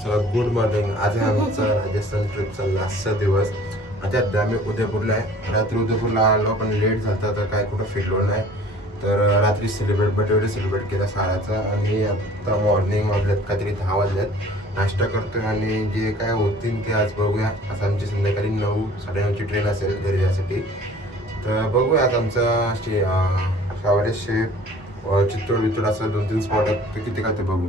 चला good morning. आज आहे आमचा राजस्थान ट्रिपचा लास्टचा दिवस. आता आम्ही उदयपूरला आहे. रात्री उदयपूरला आलो पण लेट झाला तर काय कुठं फिरलो नाही. तर रात्री बर्थडे सेलिब्रेट केला साराचा आणि आता मॉर्निंग वाजल्यात काहीतरी 10 वाजल्यात. नाश्ता करतोय आणि जे काय होतील ते आज बघूया. आज आमची संध्याकाळी 9-9:30ची ट्रेन असेल घरी जाण्यासाठी. तर बघूया आज आमचा शावरे शेफ चित्तोड असं 2-3 स्पॉट आहेत ते किती काय ते बघू.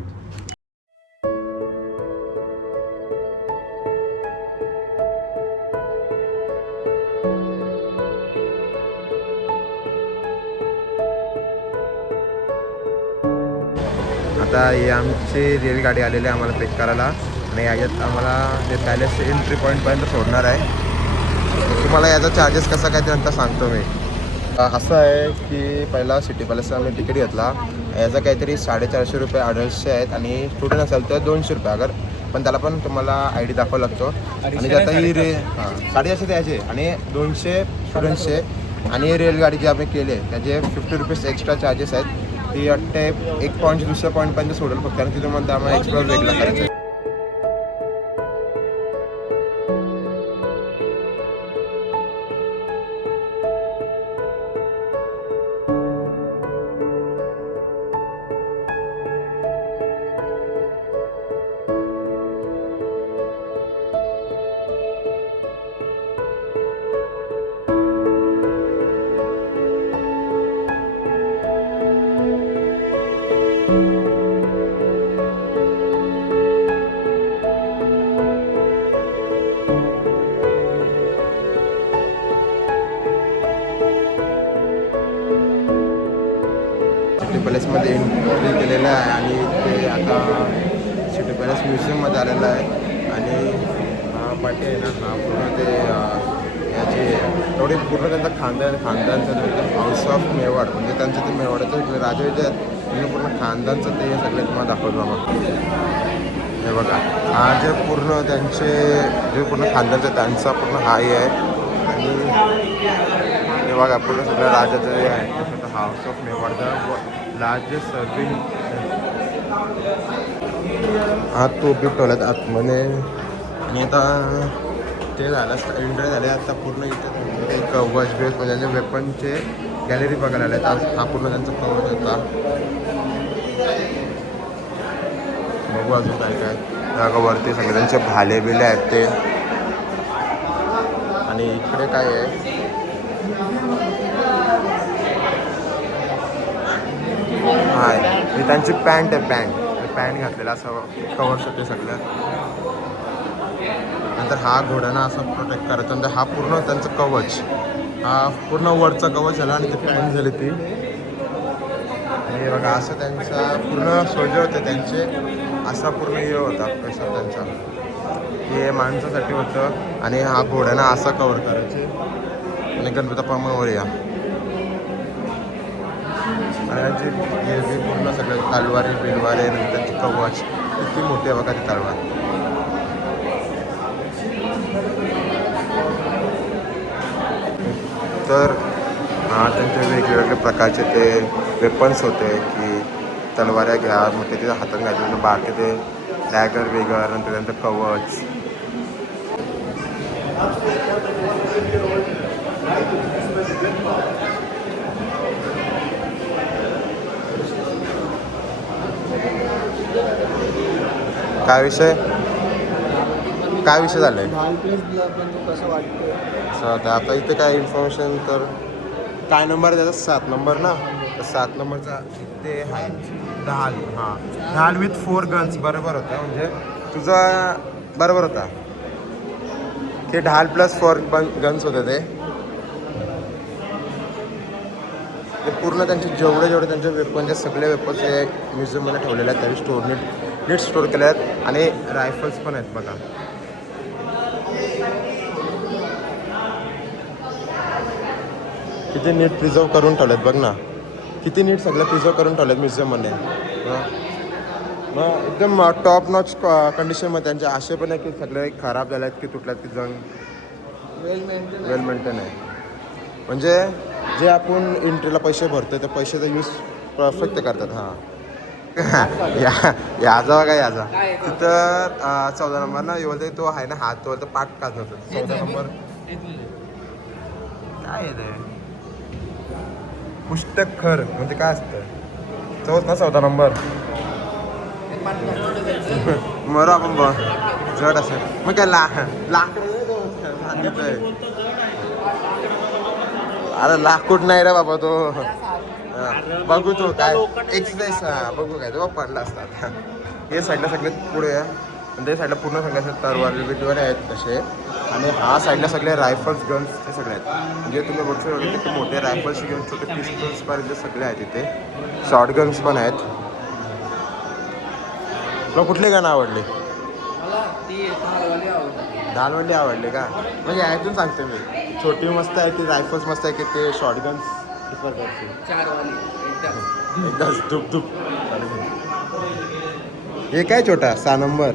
आता हे आमची रेलगाडी आलेली आहे आम्हाला पिक करायला आणि याच्यात आम्हाला ते पॅलेस एंट्री पॉईंटपर्यंत सोडणार आहे. तुम्हाला याचा चार्जेस कसा काय ते नंतर सांगतो मी. असं आहे की पहिला सिटी पॅलेसचा आम्ही तिकीट घेतला. याचा काहीतरी 450 रुपये अडल्टचे आहेत आणि स्टुडंट असेल तर 200 रुपये अगर, पण त्याला पण तुम्हाला ID दाखवावा लागतो. आणि त्यात ही 450 द्यायचे आणि 200 स्टुडंट्सचे. आणि रेलगाडी जी आम्ही केली त्याचे 50 रुपीज एक्स्ट्रा चार्जेस आहेत. ती वाटते एक पॉईंट दुसऱ्या पॉईंटपर्यंत सोडेल फक्त आणि तिथं म्हणतं आम्हाला एक्सप्लोर वेगळा करायचं आहे. सिटी पॅलेसमध्ये एंट्री केलेलं आहे आणि ते आता सिटी पॅलेस म्युझियममध्ये आलेलं आहे. आणि हा पाठी आहे ना, हा पूर्ण ते याचे एवढे पूर्ण त्यांचा खानदानचं हाऊस ऑफ मेवाड म्हणजे त्यांचं ते मेवाडाचं राजा जे आहेत म्हणजे पूर्ण खानदानचं ते सगळे तुम्हाला दाखवलं आम्हाला. हे बघा हा जे पूर्ण त्यांचे जे पूर्ण खानदानचं त्यांचा पूर्ण हाही आहे. आणि हे बघा पूर्ण सगळं राजाचं जे आहे हाऊस ऑफ मेवाडचा लार्जेस्ट सर्विंग. हा तो बी ठेवल्यात आतमध्ये. आणि आता ते झालं एंट्री झाले. आता पूर्ण इथे एक वॉच बेस म्हणजे वेपनचे गॅलरी बघायला आले. आज हा पूर्ण त्यांचा कवर होता. बघू अजून काय काय जागावरती सगळे त्यांचे भाले बिले आहेत ते. आणि इकडे काय आहे हाय ही त्यांची पॅन्ट आहे. पॅन्ट घातलेला असं कवर्स होते सगळं. नंतर हा घोड्यांना असं प्रोटेक्ट करायचं. नंतर हा पूर्ण त्यांचं कवच, हा पूर्ण वरचं कवच झाला आणि ते पॅन्ट झाली ती. आणि बघा असं त्यांचा पूर्ण सोल्जर होते त्यांचे. असा पूर्ण हे होता पैसा त्यांचा. हे माणसासाठी होतं आणि हा घोड्यांना असा कवर करायचे. आणि गणपती बाप्पा या आणि हे पूर्ण सगळं तलवारी बिलवारे नंतर त्यांची कवच किती मोठी आहे बघा ती तलवार. तर त्यांचे वेगवेगळे प्रकारचे ते वेपन्स होते की तलवाऱ्या घ्या मग ते तिथं हातात घालून बाकी ते डॅगर वेगर नंतर त्यांचं कवच. काय विषय झालं आहे आता इथे काय इन्फॉर्मेशन. तर काय नंबर त्याचा 7 नंबर ना. तर 7 नंबरचा इथे आहे ढाल. हां ढाल विथ 4 गन्स बरोबर होता. म्हणजे तुझा बरोबर होता ते ढाल प्लस 4 गन्स होते ते पूर्ण त्यांचे जेवढे त्यांचे वेपनचे सगळे वेपन्स हे म्युझियममध्ये ठेवलेले आहेत. त्याची नीट स्टोअर केले आहेत. आणि रायफल्स पण आहेत बघा. किती नीट प्रिझर्व करून ठेवलेत बघ ना. किती नीट सगळं प्रिझर्व करून ठेवलेत म्युझियममध्ये. मग एकदम टॉप नॉच कंडिशनमध्ये. त्यांचे असे पण आहे की सगळे खराब झाले आहेत की तुटल्यात की जंग वेल मेंटेन आहे. म्हणजे जे आपण एंट्रीला पैसे भरतो ते पैशाचा यूज परफेक्ट करतात. हां याचा बघा याचा तिथं 14 नंबर ना बोलते तो आहे ना हात तो बोलतो पाठ काच होतो 14 नंबर काय आहे ते पुस्तक खर म्हणजे काय असतं चौथ ना 14 नंबर मरो आपण बघ जड असेल मग काय सांगितलंय अरे लाकूड नाही रे बाबा तो बघू तो काय एक्सरसाइज बघू काय तो पडला असतात हे साईडला सगळे पुढे आहे आणि ते साईडला पूर्ण सगळे असे तरवार बिटवार आहेत तसे आणि हा साईडला सगळे रायफल्स गन्स ते सगळे आहेत म्हणजे तुम्ही बघू शकता तिथे मोठे रायफल्स घेऊन छोटे पिस्टल्स पर्यंत सगळे आहेत तिथे शॉर्ट गन्स पण आहेत तुला कुठली गाणं आवडली दालवली आवडली का म्हणजे ह्यातून सांगते मी छोटी मस्त आहे ती रायफल्स मस्त आहे की ते शॉर्ट गन्स एकदा धूप धूप हे काय छोटा 6 नंबर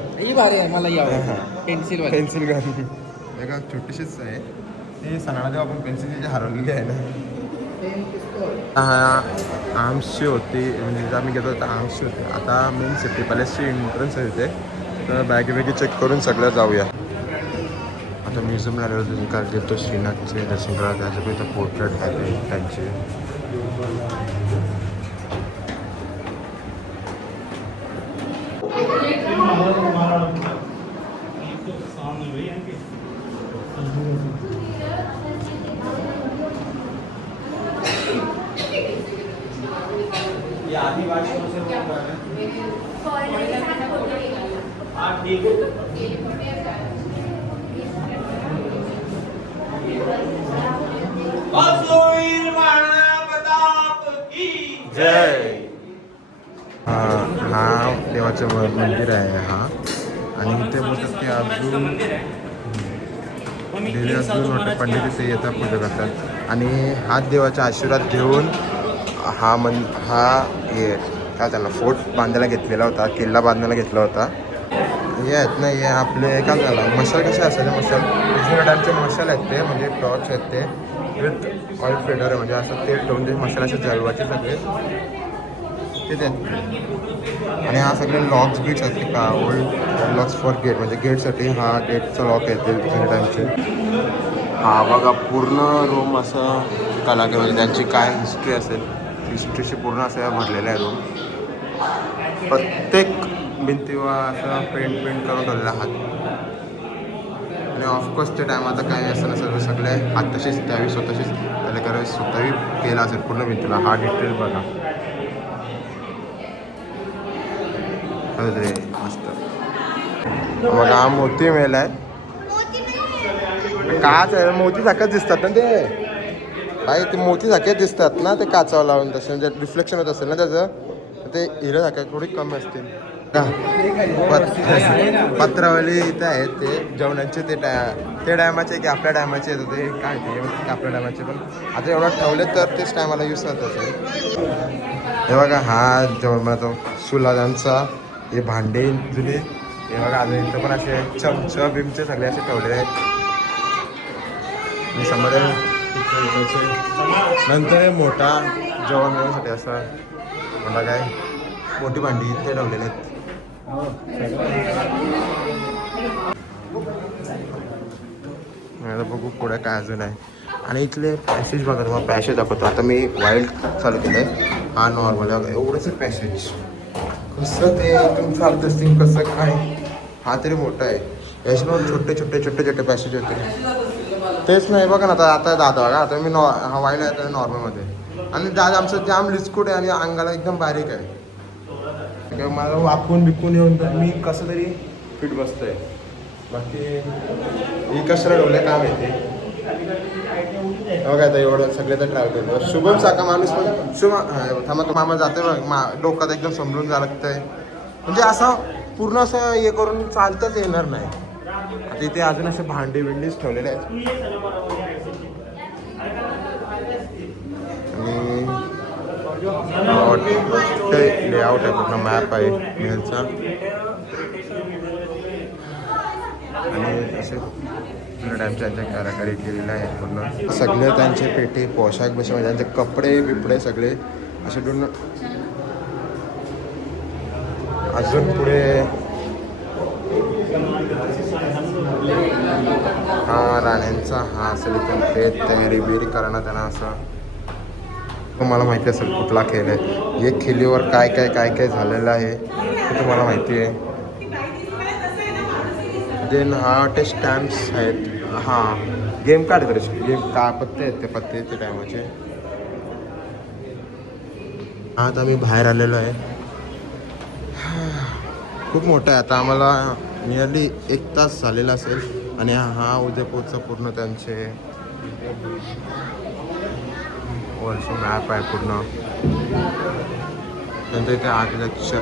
पेन्सिल गन का छोटीशीच आहे ते सणाला जेव्हा आपण पेन्सिल हरवलेली आहे ना आर्म्सची होती म्हणजे आम्ही घेतो तर आर्म्सची होती आता मेन सिटी पॅलेसची एंट्रन्स आहे तिथे तर बॅगी चेक करून सगळं जाऊया आता म्युझियमला आलेलो तुम्ही काय देतो श्रीनाथचे दर्शन करा त्याचं पण इथं पोर्ट्रेट आहे त्यांचे जय हा देवाचं मंदिर आहे हा आणि इथे बोलतात की अजून देवी अजून मोठे पंडित इथे येतात पूजा करतात आणि हा देवाचा आशीर्वाद घेऊन हा हे काय त्याला फोर्ट बांधायला घेतलेला होता किल्ला बांधायला घेतला होता हे आहेत ना हे आपले काय झालं मशाल कसे असायचे मशाल दुसऱ्या टाईमचे मशाल आहेत ते म्हणजे टॉर्च आहेत ते विथ ऑइल फेडर आहे म्हणजे असं ते ठेवून ते मशाल असे जळवायचे सगळे ते आणि हा सगळे लॉक्स बीट्स आहेत का ओल्ड लॉक्स फॉर गेट म्हणजे गेटसाठी हा गेटचा लॉक आहे ते जुन्या टाईमचे हा बघा पूर्ण रूम असं कलाकार म्हणजे त्यांची काय हिस्ट्री असेल हिस्ट्रीशी पूर्ण असं भरलेलं आहे रूम प्रत्येक भिंतीवर असं पेंट करून ठेवलेला हात आणि ऑफकोर्स ते टाईम आता काय असं नसेल सगळे हात तसेच त्यावेळी स्वतःशीच त्याला करावे स्वतःही केला असेल पूर्ण भिंतीला हा डिटेल बघा अरे मस्त मग हा मोती मेल आहे काच आहे मोती सारखंच दिसतात ना ते बाई ते मोती सारखेच दिसतात ना ते काचावर लावून तसे म्हणजे रिफ्लेक्शन होत असेल ना त्याचं ते हिरं सारखं थोडी कमी असतील पत्रावली इथं आहेत ते जेवणांचे ते टायमाचे की आपल्या टायमाचे येत होते काय ते आपल्या टायमाचे पण आता एवढं ठेवले तर तेच टायमाला यूज करत असेल हे बघा हा जेवणाचा सुलादांचा हे भांडे जुने हे बघा अजून इथं पण असे चमच बिमचे सगळे असे ठेवलेले आहेत आणि समोर नंतर मोठा जेवण मिळण्यासाठी असं मला काय मोठी भांडी इथे ठेवलेले आहेत आता बघू पुढे काय अजून आहे आणि इथले पॅसेज बघा तुम्हाला पॅसेज दाखवतो आता मी वाईल्ड चालू केलं आहे हा नॉर्मल एवढंच पॅसेज कसं ते इथून चालत असतील कसं काय हा तरी मोठा आहे याच्यामुळे छोटे पॅसेज होते तेच नाही बघा ना आता दादा बघा आता मी हा वाईल्ड आहे नॉर्मलमध्ये आणि दादा आमचं जाम लिचकूट आहे आणि अंगाला एकदम बारीक आहे मला वाकून बिकून येऊन तर मी कसं तरी फिट बसतोय बाकी ही कशाला ठेवलं काय माहिती बघा आता एवढं सगळे तर ट्रॅव्हल करतो शुभम सारखा माणूस पण थांबा तो मामा जाते बघ डोक्यात एकदम समजून जायला लागतंय म्हणजे असं पूर्ण असं हे करून चालताच येणार नाही आता इथे अजून असे भांडी बिंडीच ठेवलेले आहेत आणि लेआउट आहे पूर्ण मॅप आहे मेलचा आणि असे जुन्या टाईमच्या त्यांच्या कारागिरी केलेल्या आहेत पूर्ण सगळे त्यांचे पेटे पोशाख बिशाख म्हणजे त्यांचे कपडे बिपडे सगळे असे पूर्ण अजून पुढे हा राण्यांचा हा असेल इथून खेळ तयारी बिरी करणं त्यांना असं तुम्हाला माहिती असेल कुठला खेळ आहे एक खेळीवर काय काय काय काय झालेलं आहे ते तुम्हाला माहिती आहे. देन हा ते स्टॅम्प्स आहेत हां गेम कार्ड तरी गेम का पत्ते आहेत ते पत्ते ते टायमाचे. आता आम्ही बाहेर आलेलो आहे खूप मोठा आहे आता आम्हाला नियरली 1 तास झालेला असेल आणि हा उदयपूरचा पूर्ण त्यांचे वर्ष मॅप आहे पूर्ण त्यांचं इथे आर्किटेक्चर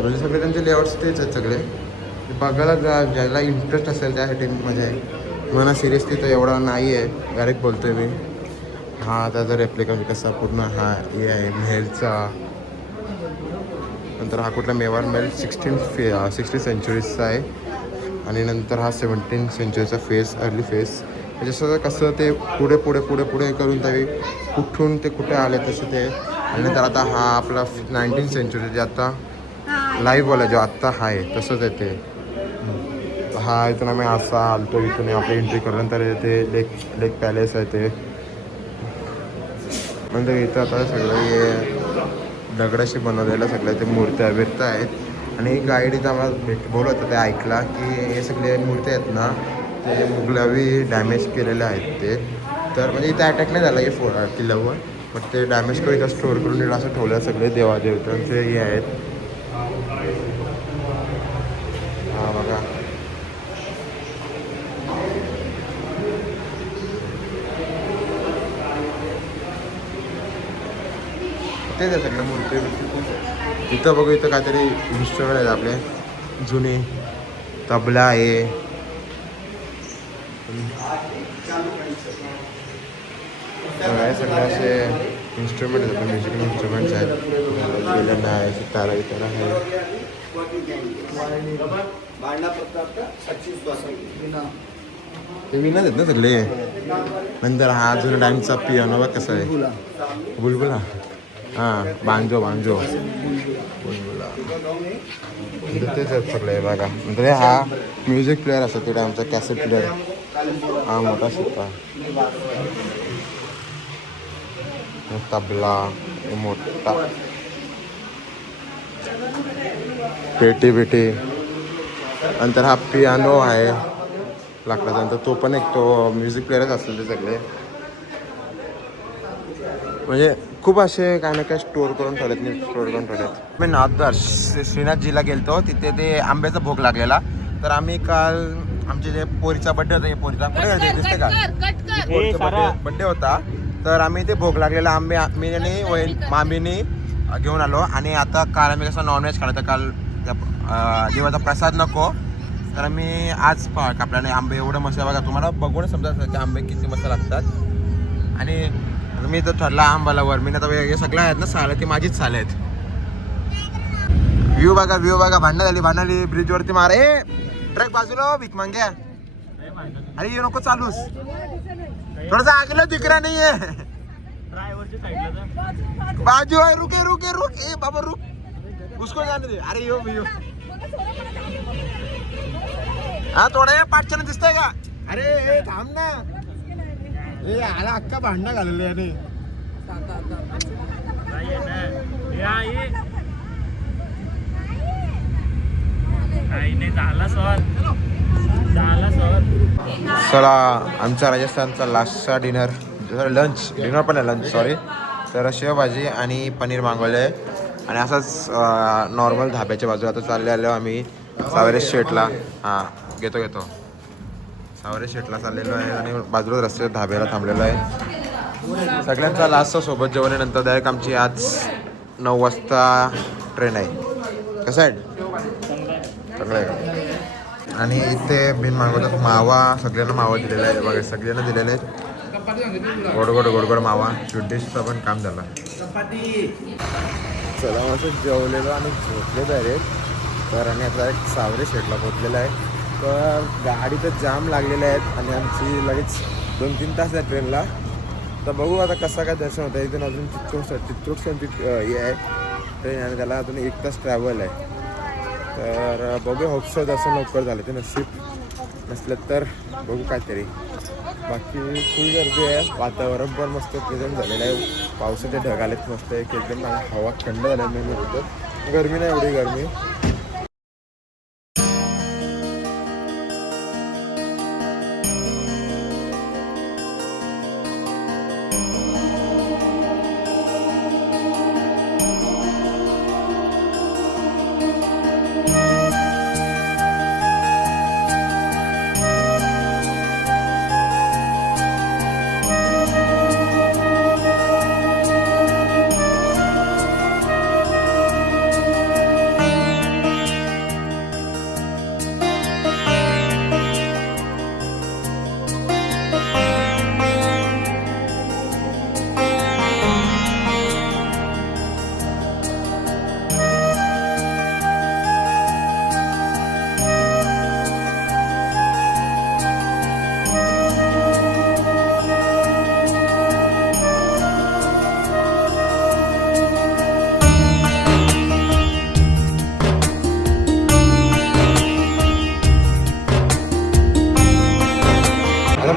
म्हणजे सगळे त्यांचे लेआउट्स तेच आहेत सगळे बघायला ज्याला इंटरेस्ट असेल त्यासाठी म्हणजे मला सिरियसली तर एवढा नाही आहे डायरेक्ट बोलतो आहे मी. हा त्याचा रेप्लिका कसा पूर्ण हा हे आहे मेहेलचा नंतर हा कुठला मेवार महल 16th सेंचुरीजचा आहे आणि नंतर हा 17th सेंचुरीचा फेस अर्ली फेस जसं कसं ते पुढे पुढे पुढे पुढे करून तरी कुठून ते कुठे आले तसं ते आणि नंतर आता हा आपला 19th सेंचुरी जे आता लाईव्हवाला जो आत्ता हा आहे तसंच आहे ते. हा इथून आम्ही असा आलतो इथून आपली एंट्री केल्यानंतर ते लेक पॅलेस आहे ते म्हणजे इथं आता सगळं हे दगडाशी बनवलेलं सगळं ते मूर्त्या बिर्त्या आहेत आणि गाईड इथं आम्हाला बोलत होतं ते ऐकला की हे सगळे मूर्त्या आहेत ना ते मुघलावी डॅमेज केलेले आहेत ते तर म्हणजे इथं अटॅक नाही झाला हे किल्ल्यावर बट ते डॅमेज करून इथं स्टोअर करून इथं असं ठेवलं सगळे देवादेवतांचे हे आहेत. हा बघा तेच आहे सगळं मूर्ती इथं बघू इथं काहीतरी इन्स्ट्रुमेंट आहेत आपले जुने तबला आहे सगळे असे इन्स्ट्रुमेंट आहेत आपले म्युझिकल इन्स्ट्रुमेंट्स आहेत बेलन आहे सितारा वितारा आहे ते विनच आहेत ना सगळे. नंतर हा जुना डान्सचा पियानो बघ कसा आहे बुलबुला हां बांजो बुलबुला तेच आहेत सगळे बघा नंतर हा म्युझिक प्लेअर असतो तिकडे आमचा कॅसेट प्लेअर हा मोठा शिप्पा तबला मोठा पेटी नंतर हा पियानो आहे लाकडाचा नंतर तो पण एक तो म्युझिक प्लेअरच असतो ते सगळे म्हणजे खूप असे काय ना काय स्टोअर करून ठेवलेत. मी नाथदार श्रीनाथजीला गेलतो तिथे ते आंब्याचा भोग लागलेला तर आम्ही काल आमचे जे पोरीचा बड्डे होता पोरीचा कुठे दिसते का बड्डे होता तर आम्ही ते भोग लागलेला आंबे मी आणि मामीनी घेऊन आलो आणि आता काल आम्ही कसं नॉनव्हेज खाल्लं तर काल देवाचा प्रसाद नको तर आम्ही आज कापला नाही आंबे एवढं मस्त बघा तुम्हाला बघून समजा आंबे किती मस्त लागतात आणि मी तर ठरला आंबाला वर मी आता हे सगळं आहेत ना साल ती माझीच साल आहेत. व्ह्यू बघा भांडण झाली ब्रिजवरती मार ए ट्रक बाजूला भीक मांग्या अरे ये नको चालूस थोडंसं आगलं दिकरा नाहीये बाजू आहे रुक ए बाबा रुक उसको जाने दे अरे यो हा थोडं पाठच्यानं दिसतंय का अरे थांब ना ए आला अक्का भांडणं घालले याने चला आमचा राजस्थानचा लास्टचा डिनर पण आहे लंच सॉरी तर शेवभाजी आणि पनीर मागवलं आहे आणि असंच नॉर्मल धाब्याच्या बाजूला आता चालले आलो आम्ही सावरे शेटला हां घेतो सावरे शेटला चाललेलो आहे आणि बाजूला रस्त्याच्या धाब्याला थांबलेलो आहे. सगळ्यांचा लास्टचा सोबत जेवणानंतर डायरेक्ट आमची आज 9 वाजता ट्रेन आहे. कसं आहे चांगलं आहे आणि इथे बिन मागवतात मावा सगळ्यांना मावा दिलेला आहे बघा सगळ्यांना दिलेले आहेत गोड मावा शुद्धीचा पण काम झालं. चला असं जेवलेलो आणि झोपले डायरेक्ट तर आणि आता एक सावरे शेटला पोचलेला आहे तर गाडी तर जाम लागलेल्या आहेत आणि आमची लगेच 2-3 तास आहे ट्रेनला तर बघू आता कसं काय दर्शन होतं इथून अजून चित्तूर हे आहे ट्रेन आणि त्याला अजून 1 तास ट्रॅव्हल आहे. तर बघू होपसो दर्शन लवकर झालं ते नशीब नसलं तर बघू काहीतरी. बाकी फुल गर्दी आहे. वातावरण पण मस्त प्रेझेंट झालेलं आहे. पावसाचे ढग आलेत मस्त एक एकदम हवा थंड झाल्याने मी होतं. गरमी नाही एवढी गरमी.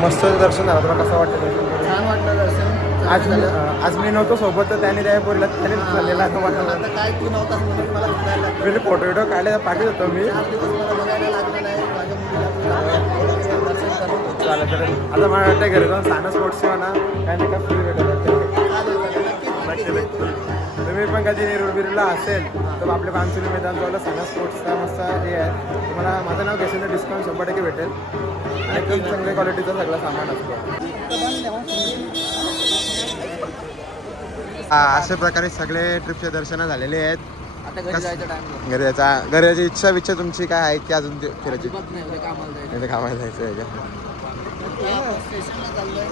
मस्त दर्शन झालं. तुला कसं वाटतं? छान वाटलं दर्शन. आज मी नव्हतो सोबत तर त्याने त्या पोरीला त्याने झालेला आता काय तू नव्हतास म्हणून मला बघायला लागलं. म्हणजे फोटो विडिओ काढले पाठवत होतो मी. 4 दिवस मला बघायला लागलं नाही. माझ्या मुलीला दर्शन करत चालेल तर आता मला वाटतं घरी जाऊन साना स्पोर्ट्स म्हणा काय नाही का फ्री भेटत. तुम्ही पण कधी नेरूर असेल तर आपल्या पानसुली मैदानजवळ साना स्पोर्ट्सचा मस्त हे आहे. तुम्हाला माझं नाव घेशील तर डिस्काउंट 100% भेटेल आणि एकदम चांगल्या क्वालिटीचं सगळं सामान असतं. अशा प्रकारे सगळे ट्रिपचे दर्शन झालेले आहेत. आता घरी जायचं टाइम घरी घरी इच्छा तुमची काय आहे की अजून फिरायची? नाही कामाला जायचं. नाही कामाला जायचं आहे का? स्टेशनला चाललोय.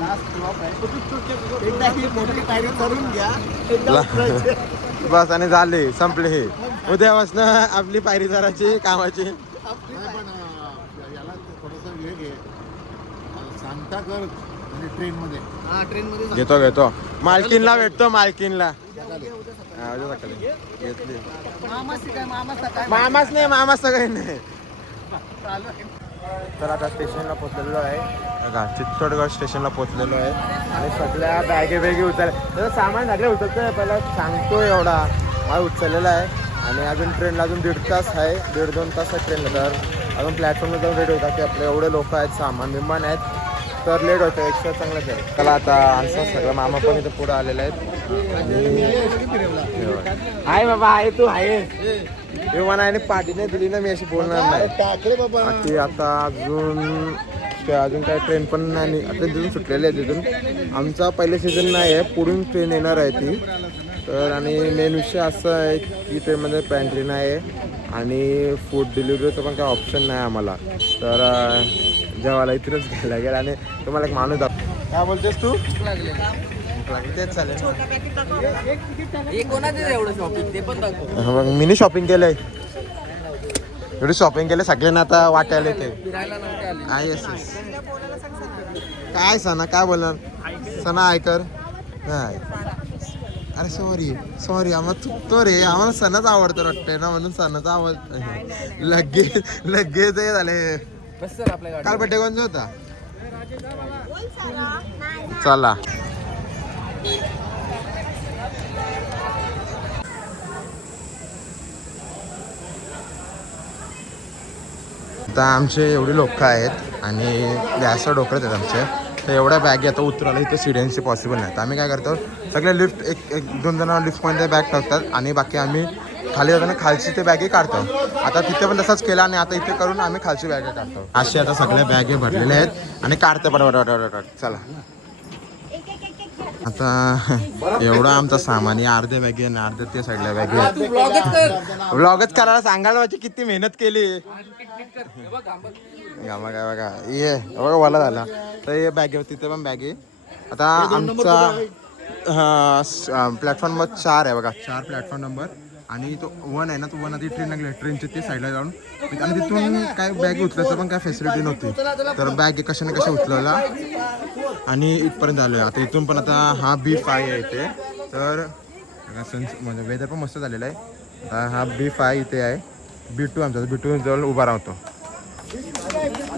लास्ट स्टॉप आहे. एकदा ही मोठी पायरी करून घ्या. बस आणि झाले संपले. हे उद्यापासून आपली पायरी करायची कामाची. याला थोडासा वेळ घे. सांगता कर म्हणजे ट्रेनमध्ये. हा ट्रेनमध्ये घेतो मालकीनला भेटतो. मालकीनला घेतली. मामाच काही नाही. तर आता स्टेशनला पोचलेलो आहे. बघा चित्तोडगड स्टेशनला पोचलेलो आहे आणि सगळ्या बॅगे उचलल्या. सामान झाले उचलतं पहिला सांगतो एवढा मला उचललेला आहे. आणि अजून ट्रेनला अजून 1.5 तास आहे. 1.5-2 तास आहे ट्रेनला. तर अजून प्लॅटफॉर्मला जाऊन रेडी होता की आपले एवढे लोक आहेत सामान विमान आहेत तर लेट होतं. एक्स्ट्रा चांगलंच आहे. त्याला आता आमचं सगळं मामा पण इथं पुढं आलेले आहेत. आहे बाबा आहे तू आहे विमानाने पाठीने दिली ना मी अशी बोलणार नाही. ती आता अजून काय ट्रेन पण नाही. ट्रेन तिथून सुटलेली आहे. तिथून आमचा पहिले सीझन नाही आहे. पुढून ट्रेन येणार आहे ती. तर आणि मेन विषय असा आहे की ट्रेनमध्ये पॅन्ट्री नाही आहे आणि फूड डिलिव्हरीचं पण काही ऑप्शन नाही आम्हाला. तर जेवायला इथूनच घ्यायला लागेल. आणि तुम्हाला एक माणूस काय बोलतेस तू? तेच चालेल. मग मिनी शॉपिंग केलंय. एवढी शॉपिंग केलं सगळ्यांना आता वाटायला येते. काय सणा काय बोलणार सणा ऐकर नाही. अरे सॉरी आम्हाला चुकतो रे. आम्हाला सणच आवडतं वाटतंय ना म्हणून सणाचा आवड लगेच हे झाले. काल बड्डे कोणचा होता? चला आता आमचे एवढे लोक आहेत आणि गॅसवर डोकरत आहेत आमचे. तर एवढ्या बॅग आता उतरायला इथं सीड्यांची पॉसिबल नाही. तर आम्ही काय करतो सगळे लिफ्ट एक 2 जण लिफ्टमध्ये बॅग टाकतात आणि बाकी आम्ही खाली जाताना खालची ते बॅगे काढतो. आता तिथे पण तसंच केलं आणि आता इथे करून आम्ही खालची बॅगे काढतो. असे आता सगळ्या बॅगे भरलेल्या आहेत आणि काढतो पटापट. चला आता एवढं आमचं सामान आहे. अर्ध्या बॅगे आणि अर्ध्या ते साईडला बॅगे. व्लॉगच करायला सांगायला पाहिजे किती मेहनत केली. गामा काय बघा ये बघा वाला झाला. तर हे बॅगे तिथे पण बॅगे. आता आमचा प्लॅटफॉर्म 4 आहे बघा. 4 प्लॅटफॉर्म नंबर आणि तो 1 आहे ना. तो 1 आधी ट्रेन लागली. ट्रेनच्या ती साईडला जाऊन आणि तिथून काय बॅग उचलायचं पण काय फॅसिलिटी नव्हती. तर बॅग कशाने कशा उचलवला आणि इथपर्यंत आलो आहे. आता इथून पण आता हा B5 आहे इथे. तर म्हणजे वेदर पण मस्त झालेलं आहे. हा B5 इथे आहे, B2 आमचा B2 जवळ उभा राहतो.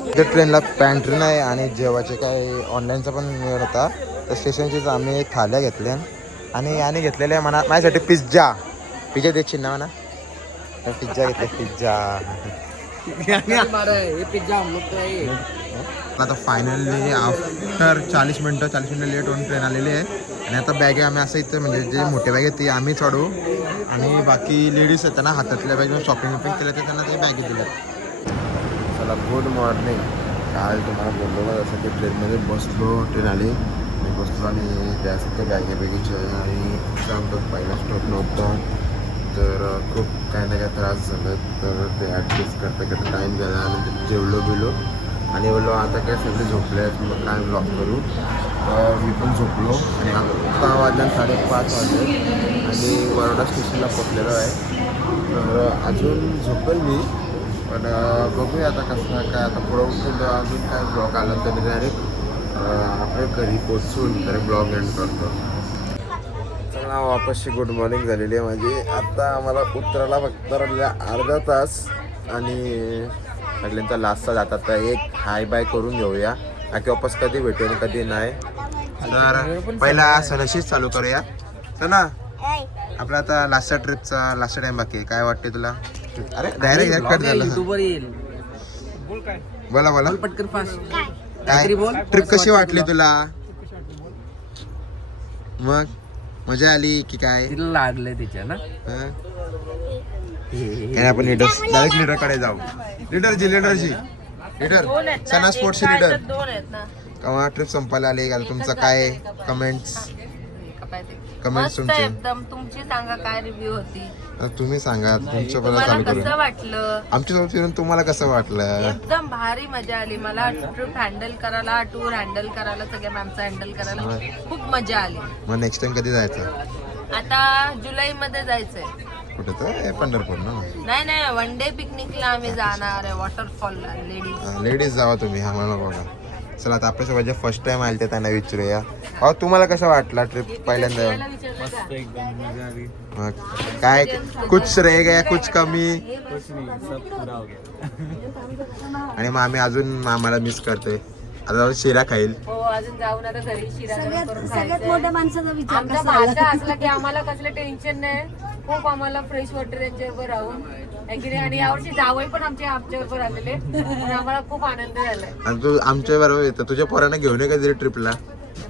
इथे ट्रेनला पॅन्ट्री नाही आणि जेवायचे काय ऑनलाईनचा पण मिळत होता. तर स्टेशनचीच आम्ही थाल्या घेतल्या आणि याने घेतलेल्या म्हणा माझ्यासाठी पिझ्झा द्यायची ना म्हणा. तर पिझ्झा घेतले पिझ्झा. आता फायनली आफ्टर 40 मिनटं लेट होऊन ट्रेन आलेली आहे. आणि आता बॅगे आम्ही असं इथं म्हणजे जे मोठे बॅग आहेत ते आम्ही चढू आणि बाकी लेडीज आहेत ना हातातल्या बॅग शॉपिंग केलं तर त्यांना ते बॅगे दिल्या. चला गुड मॉर्निंग. काल तुम्हाला बोललो ना जसं की ट्रेनमध्ये बसलो, ट्रेन आली मी बसलो आणि त्यासाठी बॅगे आणि आमचा पहिला स्टॉप नव्हता तर खूप काही ना काय त्रास झाला. तर ते ॲडजस्ट करता टाईम गेला आणि जेवलो बिलो आणि बोललो आता काय सगळे झोपले आहेत मग काय ब्लॉक करू. मी पण झोपलो आणि आता वाजल्या 5:30 वाजले आणि बरोडा स्टेशनला पोचलेलो आहे. तर अजून झोपेल मी पण बघूया आता कसं काय. आता पुढं उठून अजून काय ब्लॉग आला तरी डायरेक्ट आपल्या घरी पोचून तरी ब्लॉग एंड करतो. चला वापसची गुड मॉर्निंग झालेली आहे माझी. आता आम्हाला उतरायला फक्त अर्धा तास आणि सगळ्यांचा लास्टचा जातात. तर एक हाय बाय करून घेऊया की वापस कधी भेटू आणि कधी नाही. तर पहिला सणशीच चालू करूया. चला आपला आता लास्टच्या ट्रिपचा लास्ट टाइम बाकी काय वाटते तुला? अरे डायरेक्ट कट झालं. बोला पटकन फास्ट. काय ट्रिप कशी वाटली तुला? मग मजा आली की काय? तिला लागलंय तिच्या ना. काय आपण डायरेक्ट लीडरकडे जाऊ. लीडरची सना स्पोर्ट्सची लीडर केव्हा ट्रिप संपायला आली का तुमचं काय कमेंट्स तुमचे? एकदम तुमची सांगा काय रिव्ह्यू होती. तुम्ही सांगा तुमच्या बद्दल तुम्हाला चालू करू. कसं वाटलं? आमच्यासोबत फिरून तुम्हाला कसं वाटलं? एकदम भारी मजा आली. मला ट्रिप हँडल करायला, टूर हँडल करायला, सगळ्या मॅमचा हँडल करायला खूप मजा आली. मग नेक्स्ट टाइम कधी जायचं? आता जुलैमध्ये जायचंय. कुठे तर पंढरपूर ना? नाही वन डे पिकनिकला आम्ही जाणार आहे वॉटरफॉलला. लेडीज जावा तुम्ही आम्हाला बघा. चला आता आपल्यासोबत जे फर्स्ट टाइम आले ते त्यांना विचारूया. तुम्हाला कसं वाटला ट्रिप पहिल्यांदा? मग काय कुछ रह गया कुछ कमी? आणि मग आम्ही अजून आम्हाला मिस करतोय. आता जाऊन शिरा खाईल. हो अजून जाऊन आता घरी शिरा करून सगळ्यात मोठ्या माणसाचा विचार आमचा भाषा असला की आम्हाला कसलं टेन्शन नाही. खूप आम्हाला फ्रेश वाटतं त्यांच्याबरोबर राहून आणि यावर्षी जावई पण आमच्याबरोबर आलेले पण आम्हाला खूप आनंद झालाय. आणि तू आमच्या बरोबर येतं तुझ्या पोरांना घेऊन ये कधी ट्रिपला?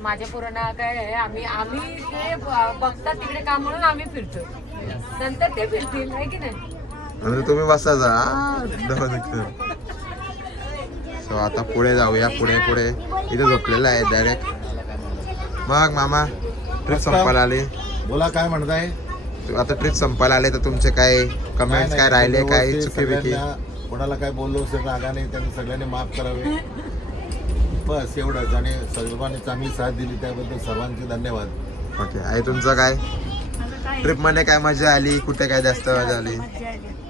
माझ्या पोरांना काय आहे आम्ही ते बघतात तिकडे काम म्हणून आम्ही फिरतो. नंतर ते फिरतील आहे की नाही. म्हणजे तुम्ही बसा जा. सो आता पुढे जाऊया. पुढे इथे झोपलेला आहे डायरेक्ट. मग मामा ट्रिप संपायला आले. बोला काय म्हणताय? आता ट्रिप संपायला आले तर तुमचे काय कमेंट्स काय राहिले काय चुकी बिकी? कोणाला काय बोललो असेल रागाने त्यांनी सगळ्यांनी माफ करावे बस एवढंच. आणि सर्वांनी चांगली साथ दिली त्याबद्दल सर्वांचे धन्यवाद. ओके आई तुमचं काय ट्रिप मध्ये काय मजा आली? कुठे काय जास्त मजा आली?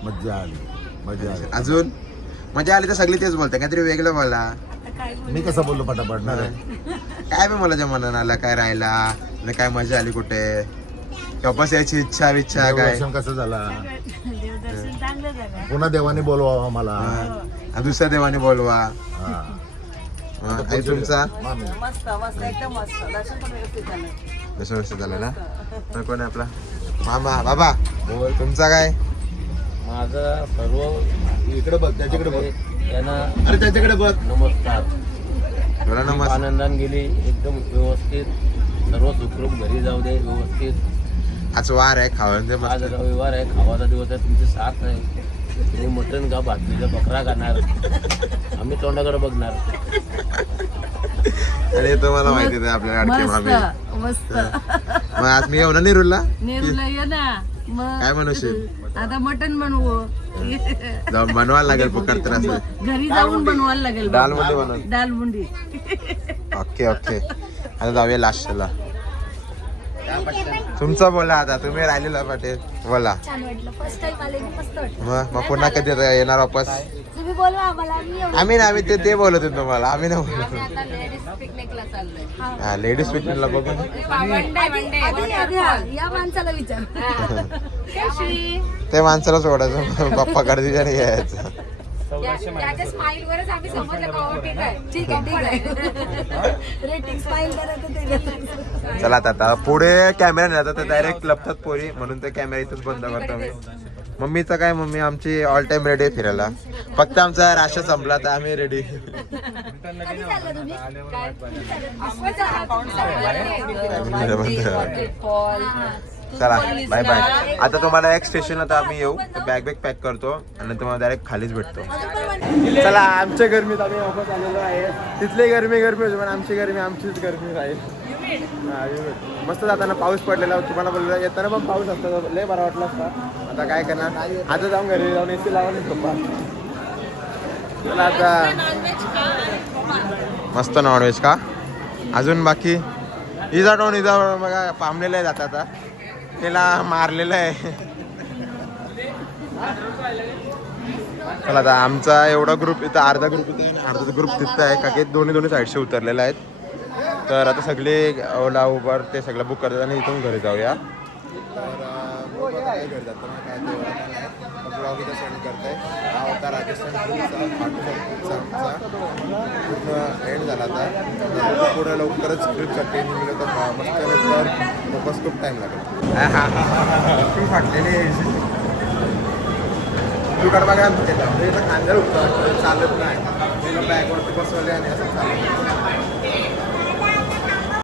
मजा आली. अजून मजा आली तर सगळी तेच बोलते काहीतरी वेगळं बोला. मी कसं बोललो पटापट ना? काय पण मला जे मनात आलं काय राहिला आणि काय मजा आली कुठे वापस यायची इच्छा काय? दर्शन कसं झाला? देवदर्शन चांगलं झालं. पुन्हा देवाने बोलवा मला. दुसऱ्या देवाने बोलवा. आई तुमचा मस्त मस्त एकदम मस्त. दर्शन पण व्यवस्थित झालं. व्यवस्थित झालं ना? तर कोण आहे आपला मामा? बाबा बोल तुमचा काय? माझं सर्व इकडे बघ त्याच्याकडे बघ. त्यांना अरे त्याच्याकडे बघ. नमस्कार. बोला खूप नमस्कार. आनंदाने गेली एकदम व्यवस्थित. सर्व सुखरूप घरी जाऊ दे व्यवस्थित. आज वार आहे खावायचे आज मस्त. रविवार आहे खावाचा दिवस आहे. तुमची साथ आहे. तुम्ही मटण का भाकरीचा बकरा खाणार आम्ही तोंडाकडे बघणार. आणि तुम्हाला माहिती आहे आपल्याला अडके मामी. मस्त मग आज मी येऊ ना नेरूरला? नेरूला ये ना. मग काय म्हणूशील? आता मटण बनवू. जाऊन बनवायला लागेल पुकार तर असं घरी जाऊन बनवायला लागेल. दाल मध्ये बनव. दालमुंडी. ओके आता जाऊया लास्टला. तुमचा बोला आता तुम्ही राहिलेला पाटील बोला. छान वाटलं. फर्स्ट टाइम आले मस्त वाटलं. मग पुन्हा कधी येणार वापस? तुम्ही बोलवा आम्हाला आम्ही येऊ. आम्ही ते बोलत होतो तुम्हाला आम्ही नाही बोलत. आम्ही आता लेडीज पिकनिकला चाललोय. हा लेडीज पिकनिकला बघून या माणसाला विचार. कशी? ते माणसाला सोडायचं पप्पा गर्दीच्या नाही यायचं. त्याच्या स्माइल वरच आम्ही समजलं का हो, ठीक आहे. ठीक आहे रेटिंग स्माइल करायचं ते. चला आता पुढे कॅमेरा नाही जातात तर डायरेक्ट लपतात पोरी म्हणून ते कॅमेरा इथंच बंद करतो मी. मम्मीचं काय मम्मी आमची ऑल टाइम रेडी आहे फिरायला. फक्त आमचा राशन संपला तर आम्ही रेडी. कधी चाललं तुम्ही? चला बाय बाय. आता तुम्हाला एक स्टेशनला तर आम्ही येऊ तर बॅग पॅक करतो आणि तुम्हाला डायरेक्ट खालीच भेटतो. चला आमच्या गरमीत आम्ही वापस आलेलो आहे. तिथली गरमी होती पण आमची गरमी आमचीच गरमी आहे. मस्त जाताना पाऊस पडलेला तुम्हाला बोललो येताना पण पाऊस असतो लय बरा वाटला असता. आता काय करणार आता जाऊन घरी जाऊन एसी लावून पप्पा. चला आता मस्त नॉनव्हेज का अजून बाकी इजा बघा पामलेलं आहे जाता आता त्याला मारलेलं आहे. चला आता आमचा एवढा ग्रुप इथं अर्धा ग्रुप इथं आहे अर्धा ग्रुप तिथं आहे का की दोन्ही साईडचे उतरलेले आहेत. तर आता सगळे ओला उबर ते सगळं बुक करतात आणि इथून घरी जाऊया. तर घरी जातो ना काय ते ब्लॉग इथं सेंड करताय. हा होता राजस्थान आमचा पूर्ण एंड झाला आता. पुढे लवकरच ट्रिपसाठी निघलं तर मस्त तर बस खूप टाईम लागेल. फाटलेली दुकान बघा त्याला खांद्यावर चालत नाही बॅगवरती बसवले आणि असं चालत.